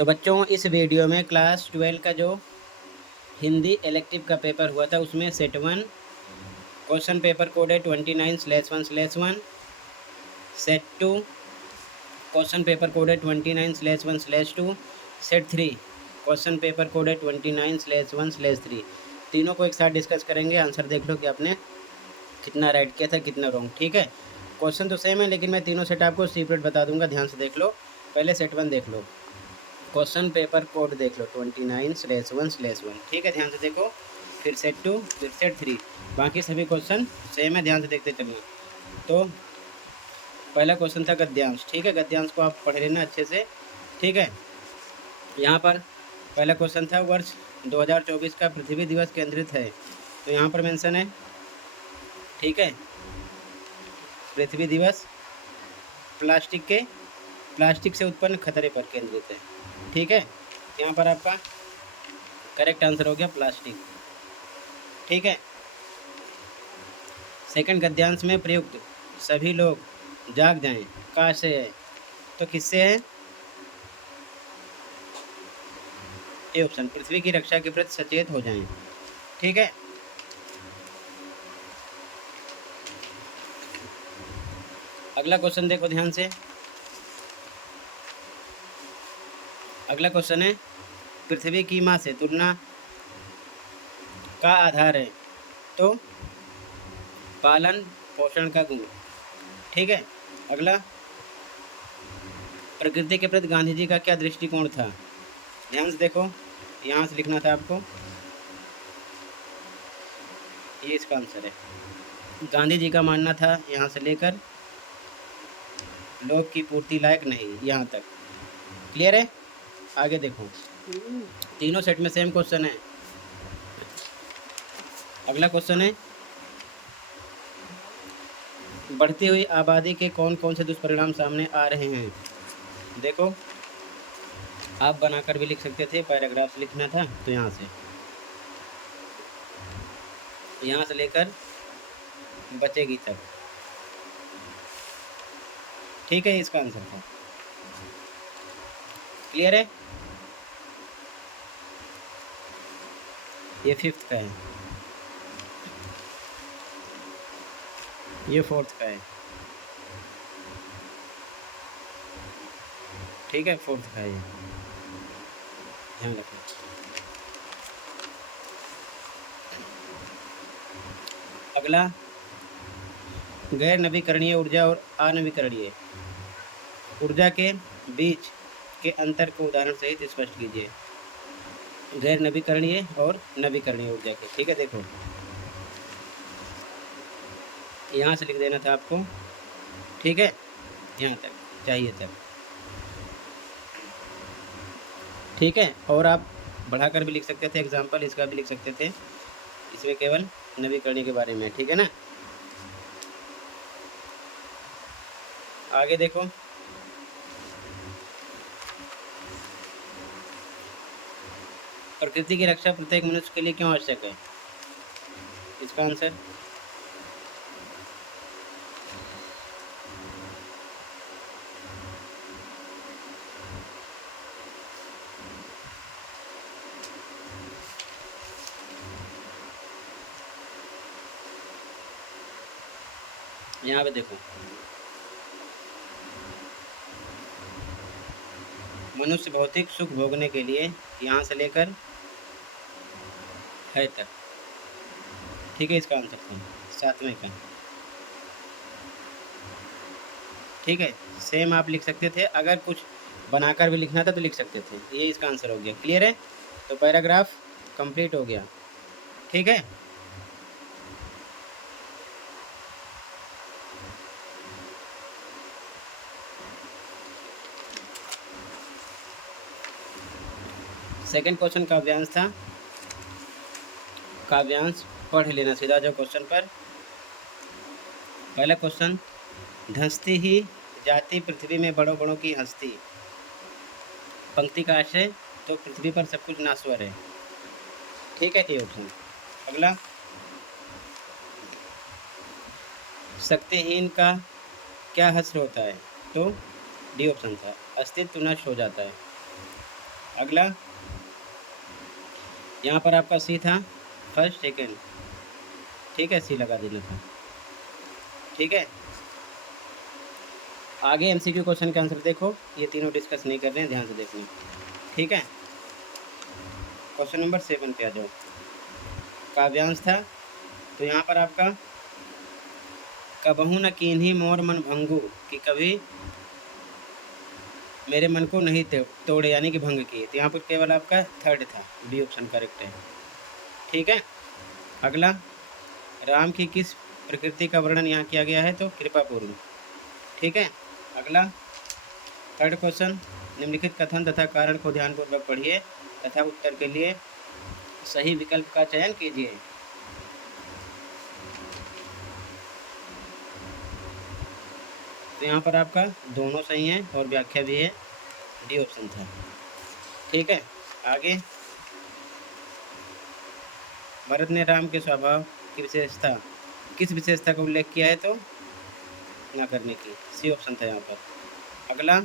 तो बच्चों इस वीडियो में क्लास 12 का जो हिंदी इलेक्टिव का पेपर हुआ था उसमें सेट 1 क्वेश्चन पेपर कोड है 29/1/1। सेट 2 क्वेश्चन पेपर कोड है 29/1/2। सेट 3 क्वेश्चन पेपर कोड है 29/1/3। तीनों को एक साथ डिस्कस करेंगे। आंसर देख लो कि आपने कितना राइट किया था कितना रॉन्ग। ठीक है, क्वेश्चन तो सेम है लेकिन मैं तीनों सेट आपको सेपरेट बता दूंगा, ध्यान से देख लो। पहले सेट 1 देख लो, क्वेश्चन पेपर कोड देख लो 29/1/1। ठीक है, ध्यान से देखो। फिर सेट 2, फिर सेट 3, बाकी सभी क्वेश्चन सेम है, ध्यान से देखते चलिए। तो पहला क्वेश्चन था गद्यांश। ठीक है, गद्यांश को आप पढ़ लेना अच्छे से। ठीक है, यहाँ पर पहला क्वेश्चन था वर्ष 2024 का पृथ्वी दिवस केंद्रित है, तो यहाँ पर मेंशन है। ठीक है, पृथ्वी दिवस प्लास्टिक से उत्पन्न खतरे पर केंद्रित है। ठीक है, यहाँ पर आपका करेक्ट आंसर हो गया प्लास्टिक। ठीक है, सेकंड गद्यांश में प्रयुक्त सभी लोग जाग जाएं का से है, तो किससे है? ए ऑप्शन, पृथ्वी की रक्षा के प्रति सचेत हो जाएं। ठीक है, अगला क्वेश्चन देखो ध्यान से। अगला क्वेश्चन है पृथ्वी की माँ से तुलना का आधार है, तो पालन पोषण का गुण। ठीक है, अगला प्रकृति के प्रति गांधी जी का क्या दृष्टिकोण था? ध्यान से देखो, यहाँ से लिखना था आपको, ये इसका आंसर है। गांधी जी का मानना था यहाँ से लेकर लोग की पूर्ति लायक नहीं, यहाँ तक क्लियर है। आगे देखो, तीनों सेट में सेम क्वेश्चन है। अगला क्वेश्चन है बढ़ती हुई आबादी के कौन कौन से दुष्परिणाम सामने आ रहे हैं? देखो, आप बनाकर भी लिख सकते थे, पैराग्राफ लिखना था तो यहाँ से लेकर बचेगी तक। ठीक है, इसका आंसर था। क्लियर है, ये 5th का है, ये 4th का है। ठीक है, 4th का है, ये ध्यान रखना। अगला गैर नवीकरणीय ऊर्जा और अनवीकरणीय ऊर्जा के बीच के अंतर को उदाहरण सहित स्पष्ट कीजिए। गैर नवीकरणीय और नवीकरणीय ऊर्जा के। ठीक है, देखो यहाँ से लिख देना था आपको। ठीक है, यहाँ तक चाहिए तक। ठीक है, और आप बढ़ाकर भी लिख सकते थे, एग्जाम्पल इसका भी लिख सकते थे, इसमें केवल नवीकरणीय के बारे में। ठीक है ना, आगे देखो। प्रकृति की रक्षा प्रत्येक मनुष्य के लिए क्यों आवश्यक है? इसका आंसर यहाँ पे देखो, मनुष्य भौतिक सुख भोगने के लिए यहाँ से लेकर है तक। ठीक है, इसका आंसर था 7वें का। ठीक है, सेम आप लिख सकते थे, अगर कुछ बनाकर भी लिखना था तो लिख सकते थे। ये इसका आंसर हो गया। क्लियर है, तो पैराग्राफ कंप्लीट हो गया। ठीक है, सेकंड क्वेश्चन काव्यांश था, काव्यांश पढ़ लेना सीधा जो क्वेश्चन पर। पहला क्वेश्चन, धंसती ही जाती पृथ्वी में बड़ों बड़ों की हस्ती। पंक्ति का आशय, तो पृथ्वी पर सब कुछ नाश्वर है। ठीक है, ए ऑप्शन। अगला, शक्तिहीन का क्या हश्र होता है? तो डी ऑप्शन था, अस्तित्व नष्ट हो जाता है। अगला यहाँ पर आपका सी था, फर्स्ट सेकंड, ठीक है, सी लगा देना था। ठीक है, आगे एमसीक्यू क्वेश्चन का आंसर देखो, ये तीनों डिस्कस नहीं कर रहे हैं, ध्यान से देखना। ठीक है, क्वेश्चन नंबर 7 पे आ जाओ। काव्यांश था, तो यहाँ पर आपका कबहू न कीन्ही मोर मन भंगू, कि कभी मेरे मन को नहीं तोड़े, यानी कि भंग किए। तो यहाँ पर केवल आपका थर्ड था, बी ऑप्शन करेक्ट है। ठीक है, अगला राम की किस प्रकृति का वर्णन यहाँ किया गया है, तो कृपापूर्ण। ठीक है, अगला थर्ड क्वेश्चन, निम्नलिखित कथन तथा कारण को ध्यानपूर्वक पढ़िए तथा उत्तर के लिए सही विकल्प का चयन कीजिए। तो यहाँ पर आपका दोनों सही हैं और व्याख्या भी है, डी ऑप्शन था। ठीक है, आगे भरत ने राम के स्वभाव की विशेषता, किस विशेषता का उल्लेख किया है, तो ना करने की, सी ऑप्शन था यहाँ पर। अगला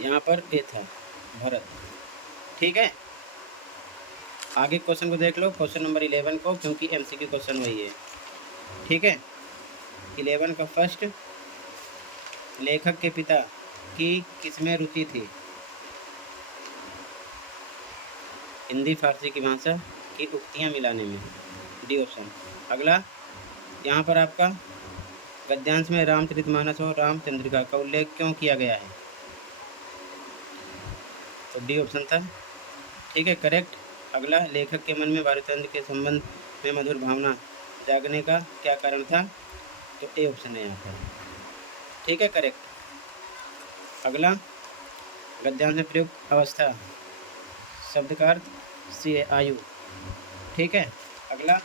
यहाँ पर ए था, भरत। ठीक है, आगे क्वेश्चन को देख लो, क्वेश्चन नंबर 11 को, क्योंकि एमसीक्यू क्वेश्चन वही है। ठीक है, 11 का फर्स्ट, लेखक के पिता की किसमें रुचि थी, हिंदी फारसी की भाषा की उक्तियाँ मिलाने में, डी ऑप्शन। अगला यहाँ पर आपका गद्यांश में रामचरितमानस और रामचंद्रिका का उल्लेख क्यों किया गया है, तो डी ऑप्शन था। ठीक है, करेक्ट। अगला लेखक के मन में भारतचंद्र के संबंध में मधुर भावना जागने का क्या कारण था, तो ए ऑप्शन है यहाँ पर। ठीक है, करेक्ट। अगला गद्यांश में प्रयुक्त अवस्था शब्द का अर्थ, सी है आयु। ठीक है, अगला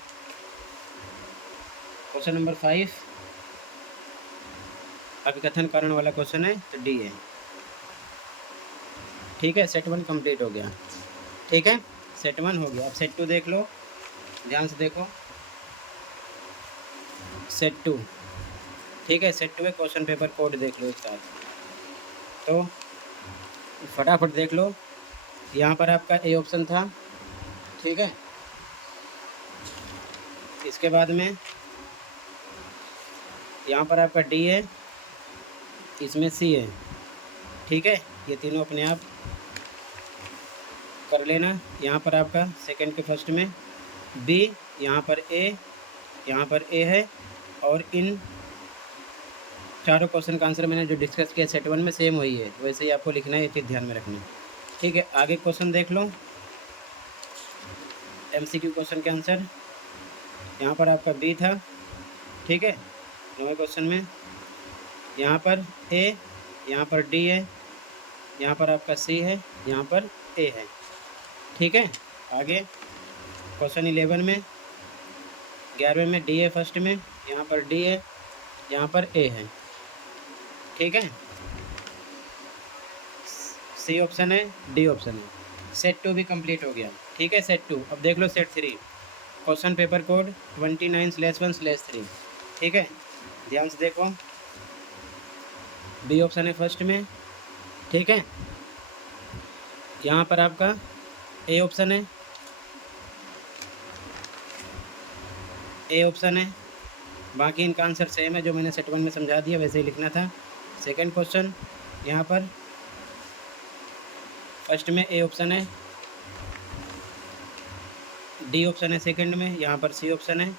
क्वेश्चन नंबर 5 अभिकथन कारण वाला क्वेश्चन है, तो डी है। ठीक है, सेट 1 कंप्लीट हो गया। ठीक है, सेट 1 हो गया। अब सेट 2 देख लो, ध्यान से देखो, सेट 2। ठीक है, सेट 2 है, क्वेश्चन पेपर कोड देख लो एक साथ, तो फटाफट देख लो। यहाँ पर आपका ए ऑप्शन था। ठीक है, इसके बाद में यहाँ पर आपका डी है, इसमें सी है। ठीक है, ये तीनों अपने आप कर लेना। यहाँ पर आपका सेकंड के फर्स्ट में बी, यहाँ पर ए, यहाँ पर ए है, और इन चारों क्वेश्चन का आंसर मैंने जो डिस्कस किया सेट 1 में सेम वही है, वैसे ही आपको लिखना है, ये चीज़ ध्यान में रखना। ठीक है, आगे क्वेश्चन देख लो, एमसीक्यू क्वेश्चन के आंसर। यहाँ पर आपका बी था। ठीक है, 9वें क्वेश्चन में यहाँ पर ए, यहाँ पर डी है, यहाँ पर आपका सी है, यहाँ पर ए है। ठीक है, आगे क्वेश्चन 11 में 11वें में डी है फर्स्ट में, यहाँ पर डी है, यहाँ पर ए है। ठीक है, सी ऑप्शन है, डी ऑप्शन है। सेट 2 भी कंप्लीट हो गया। ठीक है, सेट 2। अब देख लो सेट 3, क्वेश्चन पेपर कोड 29/1/3। ठीक है, ध्यान से देखो, बी ऑप्शन है फर्स्ट में। ठीक है, यहाँ पर आपका ए ऑप्शन है, ए ऑप्शन है, बाकी इनका आंसर सेम है, जो मैंने सेट 1 में समझा दिया वैसे ही लिखना था। सेकंड क्वेश्चन यहाँ पर फर्स्ट में ए ऑप्शन है, डी ऑप्शन है सेकंड में, यहाँ पर सी ऑप्शन है।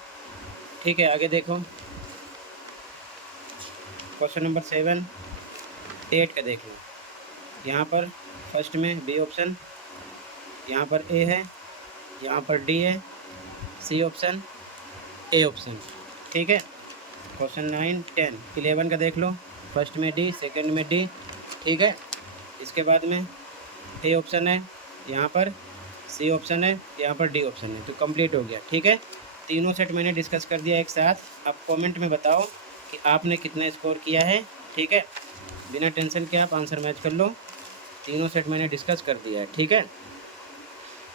ठीक है, आगे देखो, क्वेश्चन नंबर 7 8 का देख लो, यहाँ पर फर्स्ट में बी ऑप्शन, यहाँ पर ए है, यहाँ पर डी है, सी ऑप्शन, ए ऑप्शन। ठीक है, क्वेश्चन 9 10 11 का देख लो, फर्स्ट में डी, सेकंड में डी। ठीक है, इसके बाद में ए ऑप्शन है, यहाँ पर सी ऑप्शन है, यहाँ पर डी ऑप्शन है, तो कंप्लीट हो गया। ठीक है, तीनों सेट मैंने डिस्कस कर दिया एक साथ। आप कमेंट में बताओ कि आपने कितना स्कोर किया है। ठीक है, बिना टेंशन के आप आंसर मैच कर लो, तीनों सेट मैंने डिस्कस कर दिया है। ठीक है,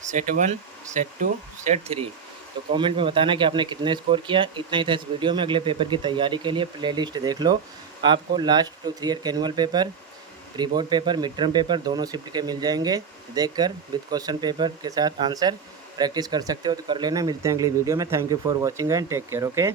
सेट 1, सेट 2, सेट 3, तो कमेंट में बताना कि आपने कितने स्कोर किया। इतना ही था इस वीडियो में। अगले पेपर की तैयारी के लिए प्लेलिस्ट देख लो, आपको लास्ट टू 3 ईयर के annual paper, pre board paper, mid term paper दोनों शिफ्ट के मिल जाएंगे। देखकर विद क्वेश्चन पेपर के साथ आंसर प्रैक्टिस कर सकते हो तो कर लेना। मिलते हैं अगली वीडियो में। Thank you for watching and take care. Okay.